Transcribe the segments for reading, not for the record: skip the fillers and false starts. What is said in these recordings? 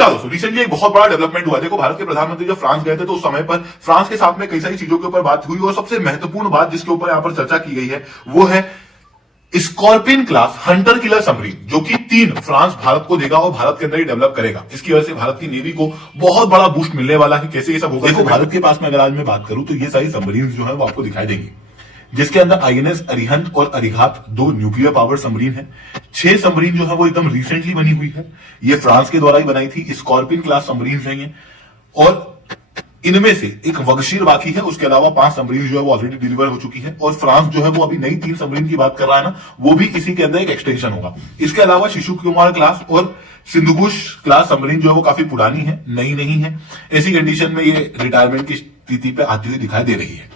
चलो दोस्तों, रिसेंटली एक बहुत बड़ा डेवलपमेंट हुआ। देखो, भारत के प्रधानमंत्री जब फ्रांस गए थे तो उस समय पर फ्रांस के साथ में कई सारी चीजों के ऊपर बात हुई, और सबसे महत्वपूर्ण बात जिसके ऊपर यहां पर चर्चा की गई है वो है scorpion class Hunter killer submarine, जो कि 3 फ्रांस भारत को देगा और भारत के अंदर ही डेवलप करेगा। इसकी वजह से भारत की नेवी को बहुत बड़ा बूस्ट मिलने वाला है। कैसे ये सब होगा? देखो, भारत के पास में अगर आज मैं बात करूं तो ये सारी सबमरीन जो है वो आपको दिखाई देंगी, जिसके अंदर आईएनएस अरिहंत और अरिघात 2 न्यूक्लियर पावर सबमरीन है। 6 सबमरीन जो है वो एकदम रिसेंटली बनी हुई है, ये फ्रांस के द्वारा ही बनाई थी। स्कॉर्पियन क्लास सबमरीन है ये, और इनमें से एक वगशीर बाकी है। उसके अलावा 5 सबमरीन जो है वो ऑलरेडी डिलीवर हो चुकी है, और फ्रांस जो है वो अभी नई 3 सबमरीन की बात कर रहा है ना, वो भी इसी के अंदर एक एक्सटेंशन होगा। इसके अलावा शिशु कुमार क्लास और सिंधुघुश क्लास सबमरीन जो है वो काफी पुरानी है, नई नहीं है। ऐसी कंडीशन में ये रिटायरमेंट की स्थिति पे आती हुई दिखाई दे रही है।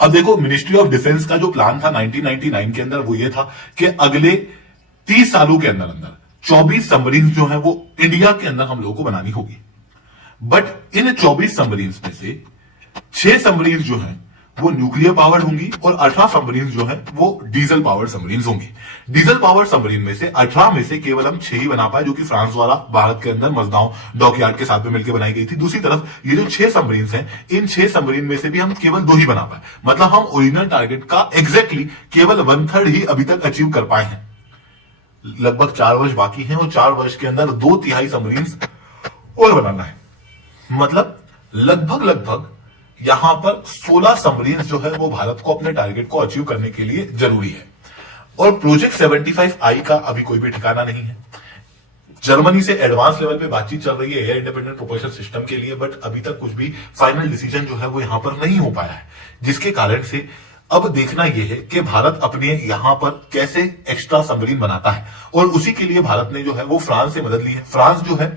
अब देखो, मिनिस्ट्री ऑफ डिफेंस का जो प्लान था 1999 के अंदर वो ये था कि अगले 30 सालों के अंदर अंदर 24 सबमरीन जो है वो इंडिया के अंदर हम लोगों को बनानी होगी। बट इन 24 सबमरीन में से 6 सबमरीन जो है वो न्यूक्लियर पावर्ड होंगी, और 18 सबमरीन जो है वो डीजल पावर्ड सबमरीन होंगी। डीजल पावर्ड सबमरीन में से 18 में से केवल हम 6 ही बना पाए, जो कि फ्रांस द्वारा भारत के अंदर मजदाओं डॉकयार्ड के साथ में मिलकर बनाई गई थी। दूसरी तरफ ये जो 6 सबमरीन हैं, इन 6 सबमरीन में से भी हम केवल 2 ही बना पाए। मतलब हम ओरिजिनल टारगेट का एग्जैक्टली केवल 1/3 ही अभी तक अचीव कर पाए हैं। लगभग 4 वर्ष बाकी हैं, और 4 वर्ष के अंदर 2/3 सबमरीन और बनाना है। मतलब लगभग यहां पर 16 सबमरीन जो है वो भारत को अपने टारगेट को अचीव करने के लिए जरूरी है। और प्रोजेक्ट 75I का अभी कोई भी ठिकाना नहीं है। जर्मनी से एडवांस लेवल पे बातचीत चल रही है एयर इंडिपेंडेंट प्रोपल्शन सिस्टम के लिए, बट अभी तक कुछ भी फाइनल डिसीजन जो है वो यहां पर नहीं हो पाया है, जिसके कारण से अब देखना यह है कि भारत अपने यहां पर कैसे एक्स्ट्रा सबमरीन बनाता है। और उसी के लिए भारत ने जो है वो फ्रांस से मदद ली है। फ्रांस जो है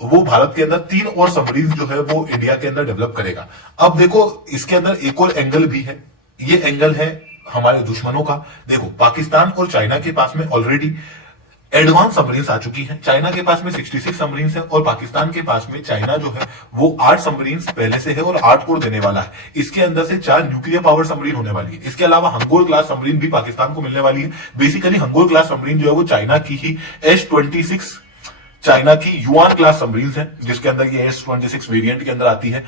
वो भारत के अंदर 3 और सबमरीन जो है वो इंडिया के अंदर डेवलप करेगा। अब देखो, इसके अंदर एक और एंगल भी है। ये एंगल है हमारे दुश्मनों का। देखो, पाकिस्तान और चाइना के पास में ऑलरेडी एडवांस सबमरीन आ चुकी हैं। चाइना के पास में 66 सबमरीन है, और पाकिस्तान के पास में चाइना जो है वो 8 सबमरीन पहले से है और 8 और देने वाला है। इसके अंदर से 4 न्यूक्लियर पावर सबमरीन होने वाली है। इसके अलावा हंगोर क्लास सबमरीन भी पाकिस्तान को मिलने वाली है। बेसिकली हंगोर क्लास सबमरीन जो है वो चाइना की ही S-26 चाइना की युआन क्लास सबमरीन है, जिसके अंदर ये S-26 वेरिएंट के अंदर आती है।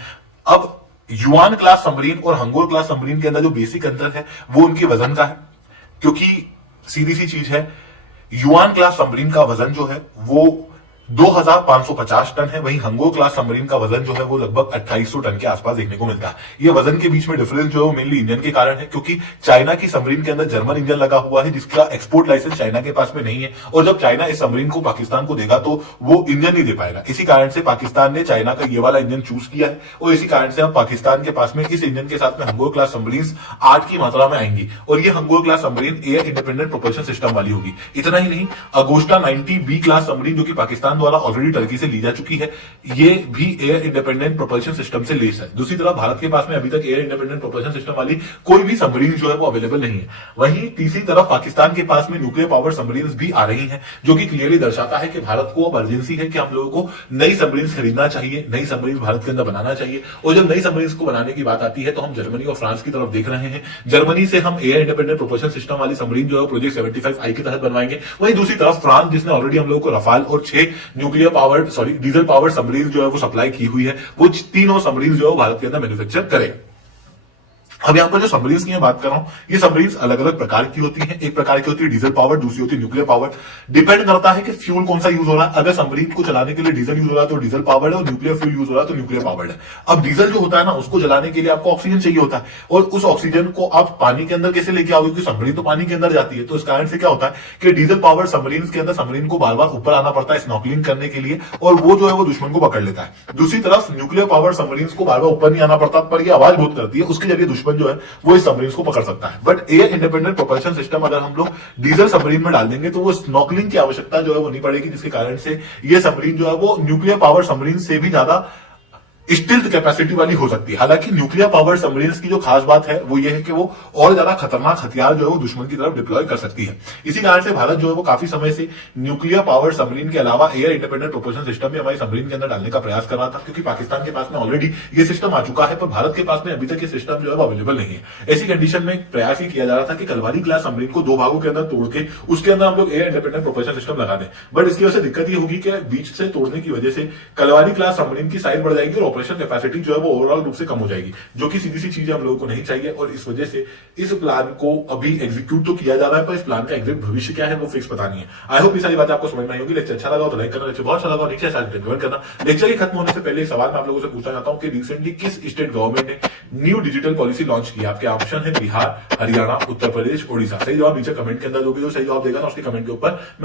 अब युआन क्लास सबमरीन और हंगोर क्लास सबमरीन के अंदर जो बेसिक अंतर है वो उनके वजन का है, क्योंकि सीधी सी चीज है, युआन क्लास सबमरीन का वजन जो है वो 2550 टन है, वहीं हंगोर क्लास सबमरीन का वजन जो है वो लगभग 2800 टन के आसपास देखने को मिलता है। ये वजन के बीच में डिफरेंस जो है वो मेनली इंजन के कारण है, क्योंकि चाइना की सबमरीन के अंदर जर्मन इंजन लगा हुआ है, जिसका एक्सपोर्ट लाइसेंस चाइना के पास में नहीं है। और जब चाइना इस सबमरीन को पाकिस्तान को देगा तो वो इंजन नहीं दे पाएगा। इसी कारण से पाकिस्तान ने चाइना का ये वाला इंजन चूज किया है, और इसी कारण से अब पाकिस्तान के पास में इस इंजन के साथ में हंगोर क्लास सबमरीन 8 की मात्रा में आएंगी, और ये Hangor class submarine air independent propulsion system वाली होगी। इतना ही नहीं, अगोस्टा 90B क्लास सबमरीन, जो कि पाकिस्तान द्वारा ऑलरेडी टर्की से ली जा चुकी है, ये भी एयर इंडिपेंडेंट प्रोपल्शन सिस्टम से लेस है। दूसरी तरफ भारत के पास में अभी तक एयर इंडिपेंडेंट प्रोपल्शन सिस्टम वाली कोई भी सबमरीन जो है वो अवेलेबल नहीं है। वहीं तीसरी तरफ पाकिस्तान के पास में न्यूक्लियर पावर सबमरीन भी आ रही हैं, जो कि क्लियरली दर्शाता है कि भारत को अब अर्जेंसी है कि हम लोगों को नई सबमरीन खरीदना चाहिए, नई सबमरीन भारत के अंदर बनाना चाहिए। और जब नई सबमरीन को बनाने की बात आती है तो हम जर्मनी और फ्रांस की तरफ देख रहे हैं। जर्मनी से हम एयर इंडिपेंडेंट प्रोपल्शन सिस्टम वाली सबमरीन जो है प्रोजेक्ट 75I के तहत बनवाएंगे। वहीं दूसरी तरफ फ्रांस, जिसने ऑलरेडी हम लोगों को रफाल और 6 nuclear powered diesel power submarine जो है वो सप्लाई की हुई है, वो तीनों सबमरीन जो है भारत के अंदर मैन्युफैक्चर करेगा। अब यहां पर जो सबमरीन की बात कर रहा हूं, ये सबमरीन अलग अलग प्रकार की होती हैं। एक प्रकार की होती है डीजल पावर, दूसरी होती है न्यूक्लियर पावर। डिपेंड करता है कि फ्यूल कौन सा यूज हो रहा है। अगर सबमरीन को चलाने के लिए डीजल यूज हो रहा है तो डीजल पावर्ड है, और न्यूक्लियर फ्यूल यूज हो रहा है तो न्यूक्लियर पावर्ड है। अब डीजल जो होता है ना, उसको जलाने के लिए आपको ऑक्सीजन चाहिए होता है, और उस ऑक्सीजन को आप पानी के अंदर कैसे लेके आओगे, क्योंकि सबमरीन तो पानी के अंदर जाती है। तो इस कारण से क्या होता है कि डीजल पावर सबमरीन के अंदर सबमरीन को बार बार ऊपर आना पड़ता है स्नॉर्कलिंग करने के लिए, और वो जो है वो दुश्मन को पकड़ लेता है। दूसरी तरफ न्यूक्लियर पावर सबमरीन को बार बार ऊपर नहीं आना पड़ता, पर ये आवाज बहुत करती है, उसके जरिए दुश्मन जो है वो इस सबमरीन को पकड़ सकता है। But air independent propulsion system अगर हम लोग डीजल सबमरीन में डाल देंगे तो वो स्नॉर्कलिंग की आवश्यकता जो है वो नहीं पड़ेगी, जिसके कारण से ये सबमरीन जो है वो न्यूक्लियर पावर सबमरीन से भी ज्यादा स्टिल्थ कैपेसिटी वाली हो सकती है। हालांकि न्यूक्लियर पावर्ड सबमरीन्स की जो खास बात है वो ये है कि वो और ज्यादा खतरनाक हथियार जो है वो दुश्मन की तरफ डिप्लॉय कर सकती है। इसी कारण से भारत जो है वो काफी समय से न्यूक्लियर पावर्ड सबमरीन के अलावा एयर इंडिपेंडेंट प्रोपल्शन सिस्टम भी हमारी सबमरीन के अंदर डालने का प्रयास कर रहा था, क्योंकि पाकिस्तान के पास में ऑलरेडी ये सिस्टम आ चुका है, पर भारत के पास में अभी तक ये सिस्टम जो है वो अवेलेबल नहीं है। ऐसी कंडीशन में प्रयास ही किया जा रहा था कि कलवारी क्लास सबमरीन को दो भागों के अंदर तोड़ के उसके अंदर हम लोग एयर इंडिपेंडेंट प्रोपल्शन सिस्टम लगा दें। बट इसकी वजह से दिक्कत ये होगी कि बीच से तोड़ने की वजह से कलवारी क्लास सबमरीन की साइज बढ़ जाएगी और ऑपरेशन कैपेसिटी जो है वो ओवरऑल रूप से कम हो जाएगी, जो कि सीधी सी चीज हम लोगों को नहीं चाहिए। और इस वजह से इस प्लान को अभी एग्जीक्यूट तो किया जा रहा है, पर इस प्लान का एग्जैक्ट भविष्य क्या है वो फिक्स पता नहीं है। आई होप ये सारी बातें आपको समझ में आई होगी। लेक्चर अच्छा लगा तो लाइक करना, लेक्चर बहुत अच्छा लगा नीचे साइड कमेंट करना। लेक्चर के खत्म होने से पहले एक सवाल मैं आप लोगों से पूछना चाहता हूं कि रिसेंटली किस स्टेट गवर्नमेंट ने न्यू डिजिटल पॉलिसी लॉन्च की? आपके ऑप्शन है बिहार, हरियाणा, उत्तर प्रदेश, ओडिशा। सही जवाब नीचे कमेंट के अंदर दोगे। जो सही जवाब देगा ना उसके कमेंट के ऊपर मैं